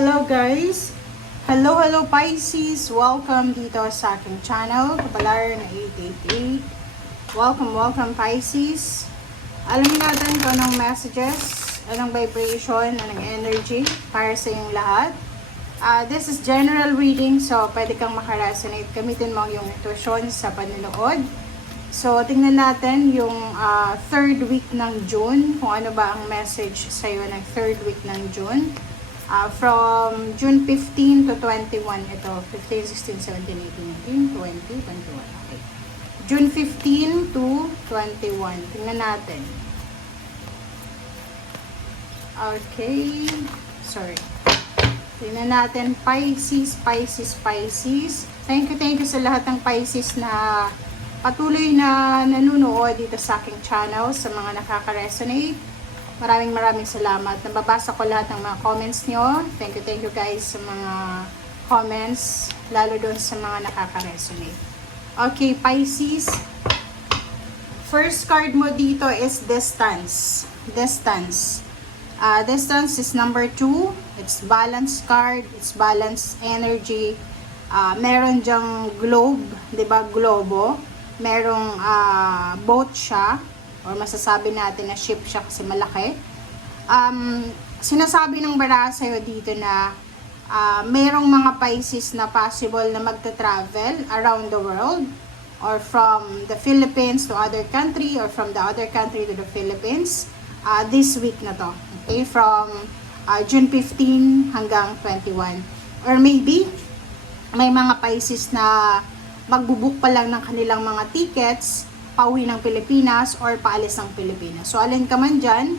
Hello guys! Hello Pisces! Welcome dito sa aking channel, Kabalar na 888. Welcome Pisces! Alamin natin kung anong messages, anong vibration, anong energy para sa inyong lahat. This is general reading, so pwede kang makaresonate. Gamitin mo yung intuition sa panunood. So, tingnan natin yung third week ng June, kung ano ba ang message sa'yo ng third week ng June. From June 15 to 21, ito, 15, 16, 17, 18, 19, 20, 21, okay. June 15 to 21, tingnan natin. Okay, sorry. Tingnan natin, Pisces. Thank you sa lahat ng Pisces na patuloy na nanonood dito sa aking channel, sa mga nakaka-resonate. Maraming salamat. Nababasa ko lahat ng mga comments nyo. Thank you guys sa mga comments, lalo doon sa mga nakaka-resonate. Okay, Pisces. First card mo dito is distance. Distance is number 2. It's balance card. It's balance energy. Meron dyang globe, 'di ba? Globo. Merong boat siya, or masasabi natin na ship siya kasi malaki. Sinasabi ng bara sa'yo dito na merong mga Pisces na possible na magta-travel around the world, or from the Philippines to other country, or from the other country to the Philippines this week na to. Okay, from June 15 hanggang 21. Or maybe may mga Pisces na magbubuk pa lang ng kanilang mga tickets pauwi ng Pilipinas or paalis ng Pilipinas. So, alin ka man dyan,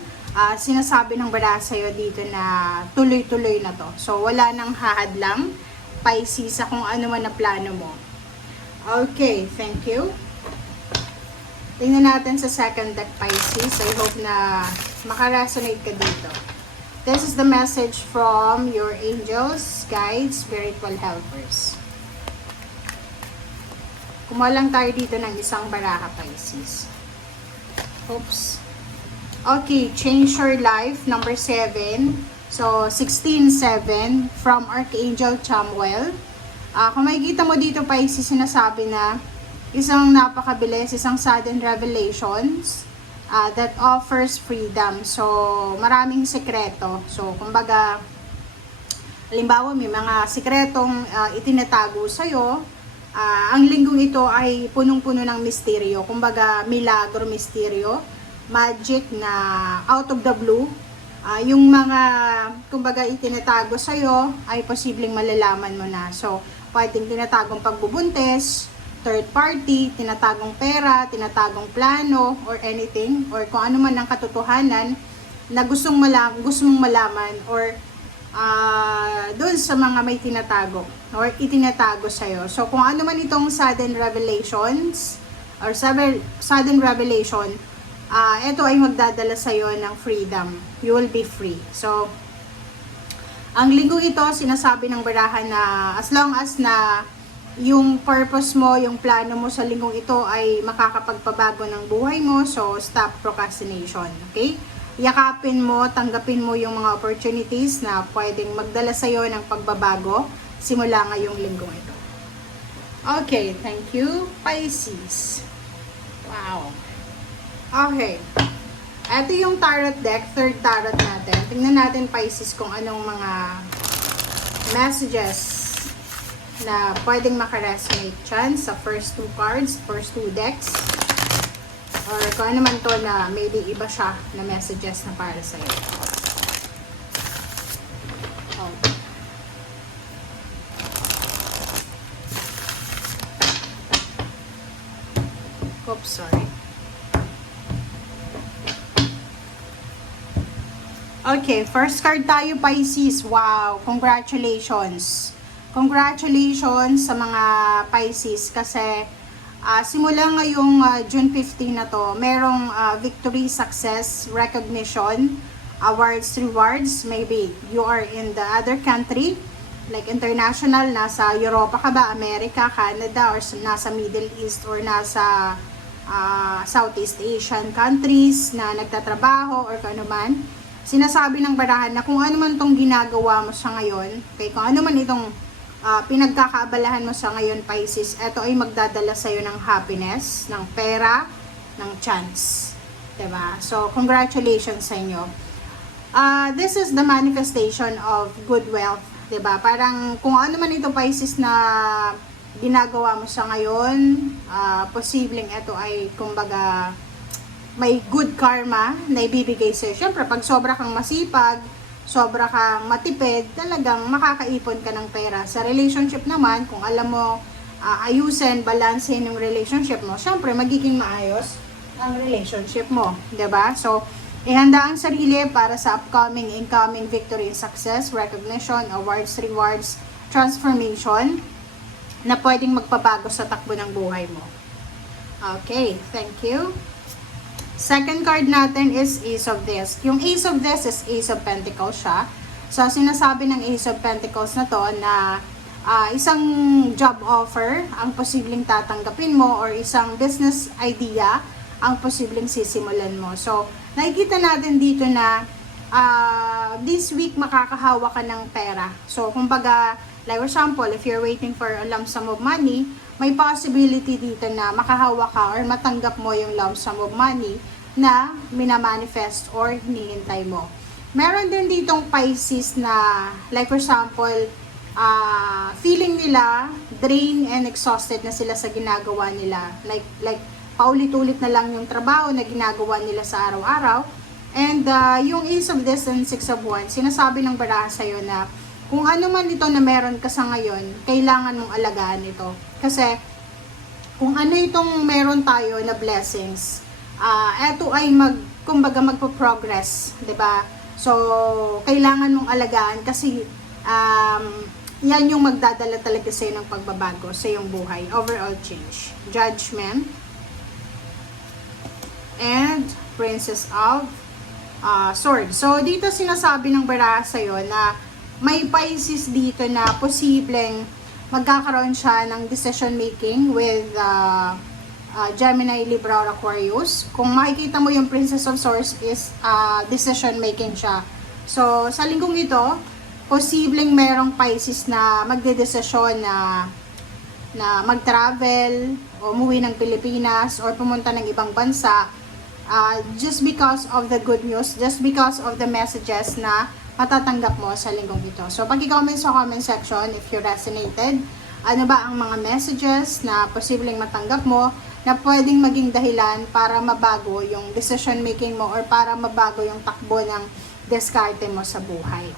sinasabi ng bara sa'yo dito na tuloy-tuloy na to. So, wala nang hahadlang, Pisces, sa kung ano man na plano mo. Okay, thank you. Tingnan natin sa second deck, Pisces. I hope na makaresonate ka dito. This is the message from your angels, guides, spiritual helpers. Kumuha lang tayo dito ng isang baraha, Pisces. Oops. Okay, change your life, number 7. So, 16-7 from Archangel Chamuel. Kung makikita mo dito, Pisces, sinasabi na isang napakabilis, isang sudden revelations that offers freedom. So, maraming sekreto. So, kumbaga, halimbawa, may mga sekretong itinatago sa'yo. Ang linggong ito ay punong-puno ng misteryo. Kumbaga, milagro, misteryo, magic na out of the blue. Yung mga, kumbaga, itinatago sa'yo ay posibleng malalaman mo na. So, pwedeng tinatagong pagbubuntis, third party, tinatagong pera, tinatagong plano, or anything, or kung ano man ang katotohanan na gustong mong malaman, or doon sa mga may tinatago or itinatago sa'yo. So, kung ano man itong sudden revelations or sudden revelation, ito ay magdadala sa'yo ng freedom. You will be free. So, ang linggo ito, sinasabi ng barahan na as long as na yung purpose mo, yung plano mo sa linggong ito ay makakapagpabago ng buhay mo, so stop procrastination. Okay? Yakapin mo, tanggapin mo yung mga opportunities na pwedeng magdala sa'yo ng pagbabago simula ngayong linggong ito. Okay, thank you, Pisces. Wow. Okay. Ito yung tarot deck, third tarot natin. Tingnan natin, Pisces, kung anong mga messages na pwedeng makaresonate dyan sa first two cards, first two decks. Or kung ano man to na maybe iba siya na messages na para sa'yo. Okay. Oops, sorry. Okay, first card tayo, Pisces. Wow, congratulations. Congratulations sa mga Pisces kasi simula ngayong June 15 na to, merong victory, success, recognition, awards, rewards. Maybe you are in the other country, like international, nasa Europa ka ba, America, Canada, or nasa Middle East, or nasa Southeast Asian countries na nagtatrabaho, or kano man. sinasabi ng barahan na kung ano man tong ginagawa mo sa ngayon, okay, kung ano man itong pinagkakaabalahan mo sa ngayon, Pisces, ito ay magdadala sa'yo ng happiness, ng pera, ng chance. Diba? So, congratulations sa inyo. This is the manifestation of good wealth. Diba? Parang kung ano man ito, Pisces, na ginagawa mo sa ngayon, posibleng ito ay, kumbaga, may good karma na ibibigay sa'yo. Siyempre, pag sobra kang masipag, sobra kang matipid, talagang makakaipon ka ng pera. Sa relationship naman, kung alam mo ayusin, balansehin yung relationship mo, siyempre, magiging maayos ang relationship mo. 'Di ba? So, ihanda ang sarili para sa upcoming, incoming victory and success, recognition, awards, rewards, transformation, na pwedeng magpabago sa takbo ng buhay mo. Okay, thank you. Second card natin is Ace of Discs. Yung Ace of Discs is Ace of Pentacles siya. So, sinasabi ng Ace of Pentacles na to na isang job offer ang posibleng tatanggapin mo or isang business idea ang posibleng sisimulan mo. So, nakikita natin dito na this week makakahawa ka ng pera. So, kumbaga, like for example, if you're waiting for a lump sum of money, may possibility dito na makahawa ka or matanggap mo yung lump sum of money na minamanifest or hinihintay mo. Meron din ditong Pisces na, like for example, feeling nila drained and exhausted na sila sa ginagawa nila. Like paulit-ulit na lang yung trabaho na ginagawa nila sa araw-araw. And yung Ace of Discs and Six of Wands, sinasabi ng baraha sa'yo na kung ano man ito na meron ka sa ngayon, kailangan mong alagaan ito. Kasi kung ano itong meron tayo na blessings, eto ay kumbaga magpo-progress, 'di ba? So, kailangan mong alagaan kasi yan yung magdadala talaga sa'yo ng pagbabago sa iyong buhay. Overall change. Judgment. And Princess of Swords. So, dito sinasabi ng baraha sa'yo na may Pisces dito na posibleng magkakaroon siya ng decision making with Gemini, Libra, or Aquarius. Kung makikita mo yung Princess of Swords is decision making siya. So, sa linggong ito, posibleng merong Pisces na magdedesisyon na mag-travel, o umuwi ng Pilipinas, or pumunta ng ibang bansa, just because of the good news, just because of the messages na matatanggap mo sa linggong ito. So, pag-comment sa comment section if you resonated, ano ba ang mga messages na posibleng matanggap mo na pwedeng maging dahilan para mabago yung decision making mo or para mabago yung takbo ng diskarte mo sa buhay.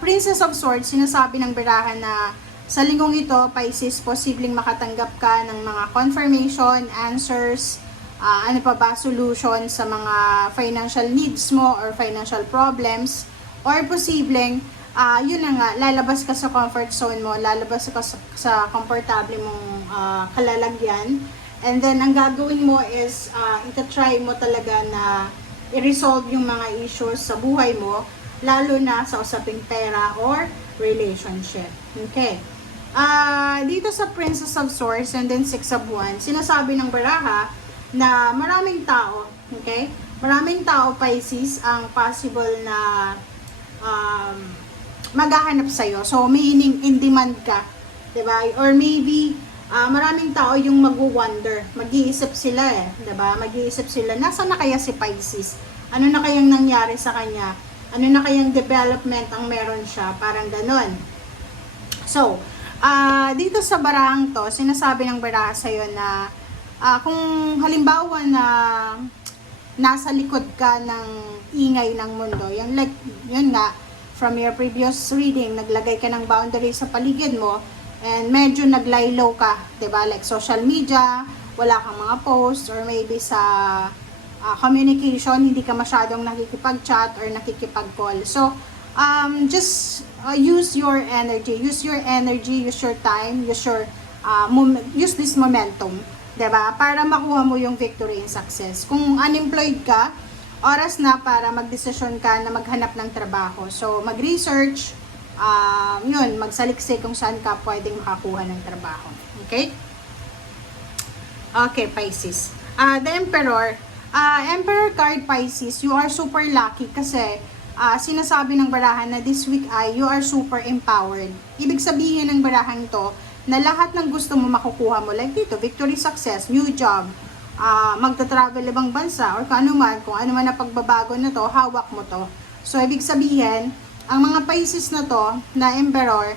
Princess of Swords, sinasabi ng baraha na sa linggong ito, Pisces, posibleng makatanggap ka ng mga confirmation, answers, ano pa ba, solution sa mga financial needs mo or financial problems, or posibleng yun na nga, lalabas ka sa comfort zone mo, lalabas ka sa komportable mong kalalagyan, and then ang gagawin mo is ita-try mo talaga na i-resolve yung mga issues sa buhay mo, lalo na sa usaping pera or relationship. Okay. Dito sa Princess of Swords and then Six of Wands, sinasabi ng baraha na maraming tao, okay? Maraming tao, Pisces, ang possible na maghahanap sa'yo. So, meaning, in demand ka. Diba? Or maybe, maraming tao yung mag-wonder. Mag-iisip sila Diba? Mag-iisip sila, nasaan na kaya si Pisces? Ano na kayang nangyari sa kanya? Ano na kayang development ang meron siya? Parang ganon. So, dito sa barahang to, sinasabi ng baraha sa'yo na kung halimbawa na nasa likod ka ng ingay ng mundo, yun nga, from your previous reading, naglagay ka ng boundary sa paligid mo, and medyo naglaylo ka, diba? Like social media, wala kang mga posts, or maybe sa communication, hindi ka masyadong nakikipag-chat or nakikipag-call. So, just use your energy, use your time, use this momentum, diba? Para makuha mo yung victory and success. Kung unemployed ka, oras na para magdesisyon ka na maghanap ng trabaho. So, mag-research, magsaliksik kung saan ka pwedeng makakuha ng trabaho. Okay? Okay, Pisces. The Emperor, Emperor card Pisces, you are super lucky kasi sinasabi ng barahan na this week ay you are super empowered. Ibig sabihin ng barahan ito na lahat ng gusto mo makukuha mo, like dito, victory, success, new job, magta-travel ibang bansa, or kung ano man na pagbabago na to, hawak mo to. So, ibig sabihin, ang mga Pisces na to, na Emperor,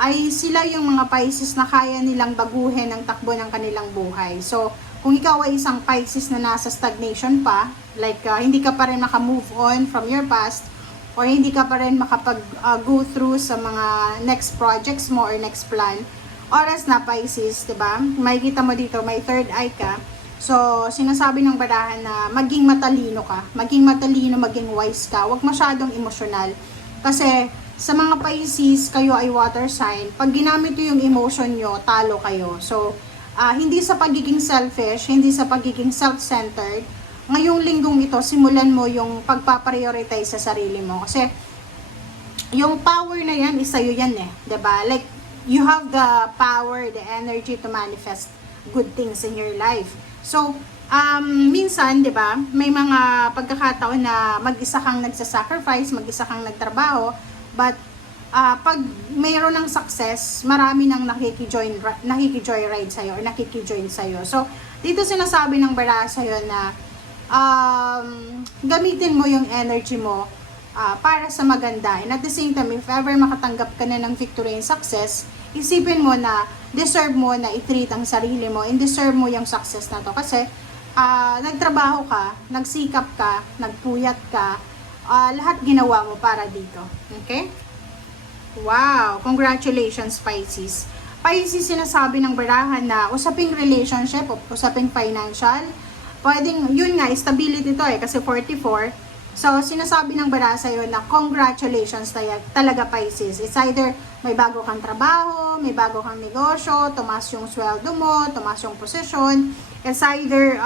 ay sila yung mga Pisces na kaya nilang baguhin ang takbo ng kanilang buhay. So, kung ikaw ay isang Pisces na nasa stagnation pa, like hindi ka pa rin maka-move on from your past, or hindi ka pa rin makapag-go through sa mga next projects mo or next plan, oras na Pisces, diba? Makikita mo dito, may third eye ka. So, sinasabi ng barahan na maging matalino ka, maging wise ka, huwag masyadong emosyonal. Kasi, sa mga Pisces, kayo ay water sign, pag ginamit nyo yung emotion nyo, talo kayo. So, hindi sa pagiging selfish, hindi sa pagiging self-centered, ngayong linggong ito, simulan mo yung pagpaprioritize sa sarili mo. Kasi, yung power na yan, is sa'yo yan eh. 'Di ba? Like, you have the power, the energy to manifest good things in your life. So, minsan, 'di ba, may mga pagkakataon na mag-isa kang nagsasacrifice, mag-isa kang nagtrabaho, but pag mayroon ng success, marami nang nakikijoyride sa'yo or nakikijoin sa'yo. So, dito sinasabi ng baraha sa'yo na gamitin mo yung energy mo para sa maganda. And at the same time, if ever makatanggap ka na ng victory and success, isipin mo na deserve mo na i-treat ang sarili mo and deserve mo yung success na to. Kasi nagtrabaho ka, nagsikap ka, nagpuyat ka, lahat ginawa mo para dito. Okay? Wow! Congratulations, Pisces. Pisces, sinasabi ng barahan na usaping relationship, usaping financial, pwedeng, yun nga, stability to kasi 44. So, sinasabi ng baraha sa'yo na congratulations talaga, Pisces. It's either may bago kang trabaho, may bago kang negosyo, tumaas yung sweldo mo, tumaas yung posisyon. It's either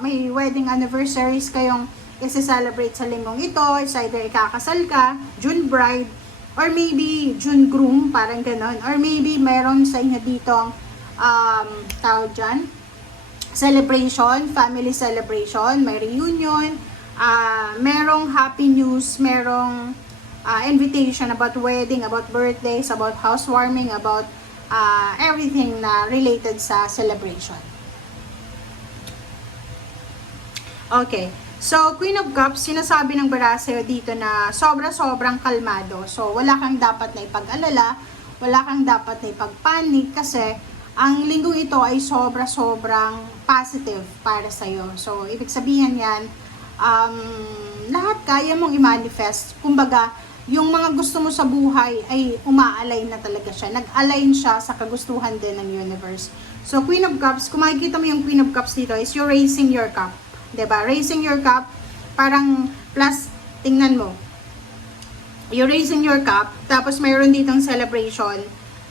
may wedding anniversaries kayong isi-celebrate sa linggong ito. It's either ikakasal ka, June bride, or maybe June groom, parang ganon. Or maybe meron sa inyo ditong tawag dyan, celebration, family celebration, may reunion, merong happy news, merong invitation about wedding, about birthdays, about housewarming, about everything na related sa celebration. Okay. So, Queen of Cups, sinasabi ng baraha sa'yo dito na sobra-sobrang kalmado. So, wala kang dapat na ipag-alala, wala kang dapat na ipag-panic kasi ang linggong ito ay sobra-sobrang positive para sa'yo. So, ibig sabihin yan, lahat kaya mong i-manifest. Kumbaga, yung mga gusto mo sa buhay ay uma-align na talaga siya. Nag-align siya sa kagustuhan din ng universe. So, Queen of Cups, kung makikita mo yung Queen of Cups dito, is you're raising your cup. Diba? Raising your cup, parang plus, tingnan mo. You're raising your cup, tapos mayroon ditong celebration.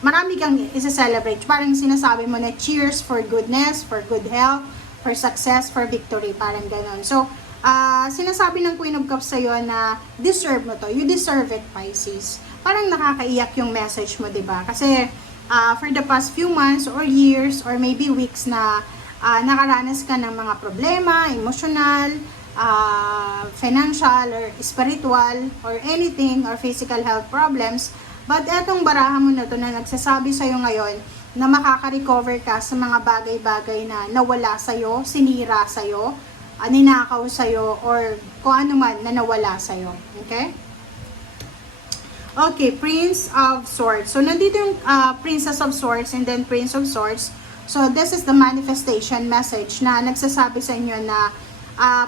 Marami kang isa-celebrate. Parang sinasabi mo na cheers for goodness, for good health, for success, for victory. Parang ganon. So, sinasabi ng Queen of Cups sa'yo na deserve mo to. You deserve it, Pisces. Parang nakakaiyak yung message mo, diba? Kasi, for the past few months or years or maybe weeks na nakaranas ka ng mga problema, emotional, financial, or spiritual, or anything, or physical health problems. But etong baraha mo na to na nagsasabi sa'yo ngayon na makaka-recover ka sa mga bagay-bagay na nawala sa'yo, sinira sa'yo, ninakaw sa'yo, or kung ano man na nawala sa'yo. Okay? Okay, Prince of Swords. So, nandito yung Princess of Swords and then Prince of Swords. So, this is the manifestation message na nagsasabi sa inyo na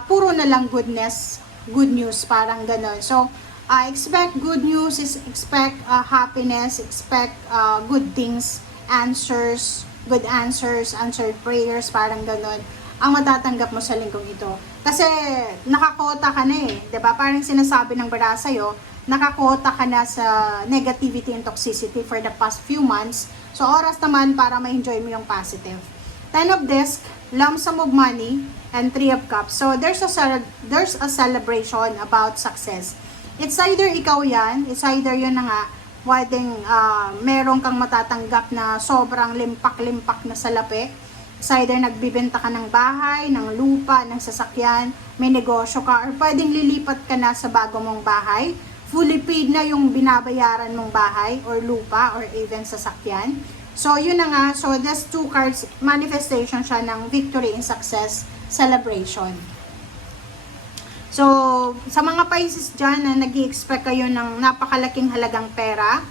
puro na lang goodness, good news, parang ganon. So, expect good news, expect happiness, expect good things, good answers, answered prayers, parang ganon, ang matatanggap mo sa linggong ito. Kasi, nakakota ka na eh, 'di ba? Parang sinasabi ng baraha sa'yo, nakakota ka na sa negativity and toxicity for the past few months. So, oras naman para ma-enjoy mo yung positive. 10 of Discs, lump sum of money, and 3 of Cups. So, there's a celebration about success. It's either ikaw yan, it's either yun na nga, pwedeng meron kang matatanggap na sobrang limpak-limpak na salapi, It's either nagbibenta ka ng bahay, ng lupa, ng sasakyan, may negosyo ka, or pwedeng lilipat ka na sa bago mong bahay. Fully paid na yung binabayaran mong bahay, or lupa, or even sasakyan. So, yun na nga. So, these two cards, manifestation siya ng victory and success celebration. So, sa mga Pisces dyan na nag-i-expect kayo ng napakalaking halagang pera,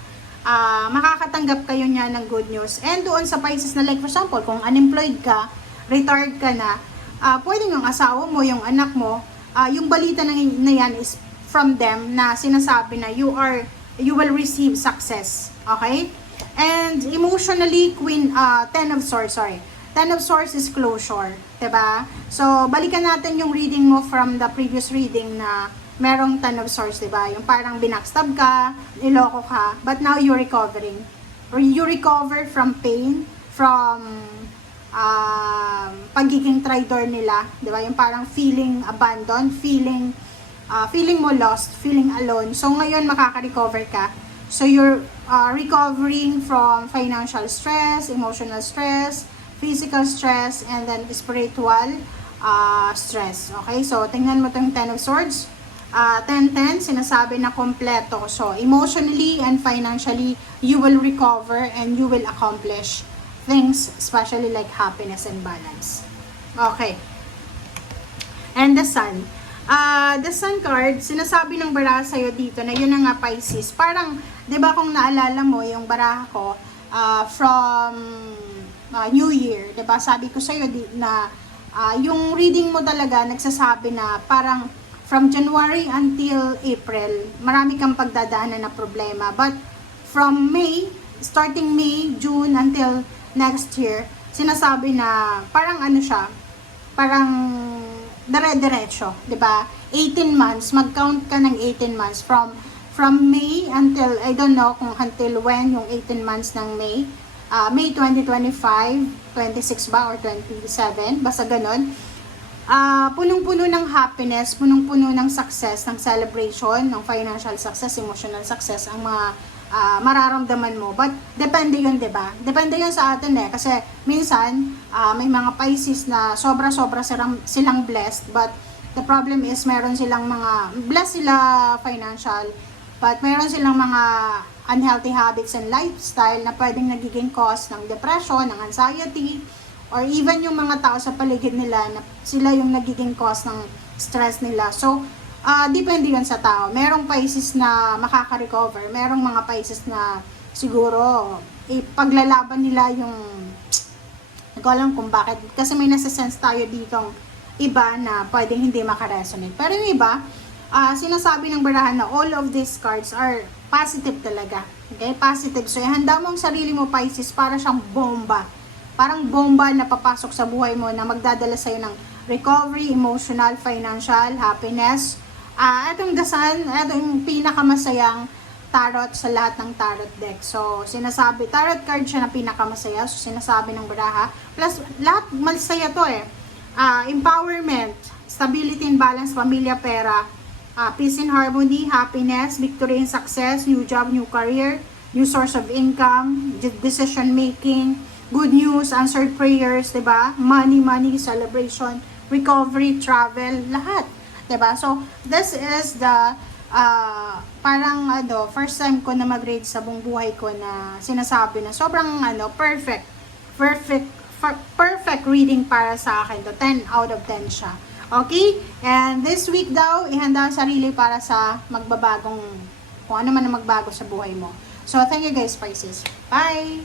makakatanggap kayo niya ng good news. And doon sa Pisces na like for example, kung unemployed ka, retired ka na, pwedeng yung asawa mo, yung anak mo, yung balita na yan is from them na sinasabi na you will receive success. Okay? And emotionally, Ten of Swords is closure. Diba? So, balikan natin yung reading mo from the previous reading na merong Ten of Swords, diba? Yung parang binackstab ka, niloko ka, but now you're recovering. Or you recover from pain, from pagiging traitor nila, diba? Yung parang feeling abandoned, feeling mo lost, feeling alone. So, ngayon makaka-recover ka. So, you're recovering from financial stress, emotional stress, physical stress, and then spiritual stress. Okay? So, tingnan mo itong Ten of Swords. 10-10, sinasabi na kompleto. So, emotionally and financially, you will recover and you will accomplish things, especially like happiness and balance. Okay. And the Sun. The Sun card, sinasabi ng baraha sa'yo dito na yun na nga Pisces. Parang, di ba kung naalala mo yung baraha ko from New Year, di ba? Sabi ko sa'yo na yung reading mo talaga nagsasabi na parang from January until April, marami kang pagdadaanan na problema. But from starting May, June until next year, sinasabi na parang ano siya, parang dire-diretso, 'di ba? 18 months, mag-count ka ng 18 months from May until I don't know kung until when yung 18 months ng May. May 2025, 26 ba or 27, basta ganun. Punong-puno ng happiness, punong-puno ng success, ng celebration, ng financial success, emotional success ang mga mararamdaman mo. But depende yun, 'di ba? Depende yun sa atin kasi minsan may mga Pisces na sobra-sobra silang blessed, but the problem is meron silang mga blessed sila financial, but meron silang mga unhealthy habits and lifestyle na pwedeng nagiging cause ng depression, ng anxiety, or even yung mga tao sa paligid nila na sila yung nagiging cause ng stress nila. So, depende yun sa tao. Merong Pisces na makaka-recover. Merong mga Pisces na siguro paglalaban nila yung hindi ko alam kung bakit. Kasi may nasa-sense tayo ditong iba na pwedeng hindi makaresonate. Pero yung iba, sinasabi ng barahan na all of these cards are positive talaga. Okay? Positive. So, ihanda mo ang sarili mo, Pisces, para siyang bomba. Parang bomba na papasok sa buhay mo na magdadala sa'yo ng recovery, emotional, financial, happiness. Itong The Sun, ito yung pinakamasayang tarot sa lahat ng tarot deck. So, sinasabi, tarot card siya na pinakamasaya. So, sinasabi ng baraha. Plus, lahat masaya to empowerment, stability and balance, pamilya, pera, peace and harmony, happiness, victory and success, new job, new career, new source of income, decision making, good news, answered prayers, 'di ba? Money, celebration, recovery, travel, lahat, 'di ba? So, this is the parang first time ko na mag-read sa buong buhay ko na sinasabi na sobrang perfect reading para sa akin to. 10 out of 10 siya. Okay? And this week daw, ihanda ang sarili para sa kung ano man ang magbago sa buhay mo. So, thank you guys, Pisces. Bye!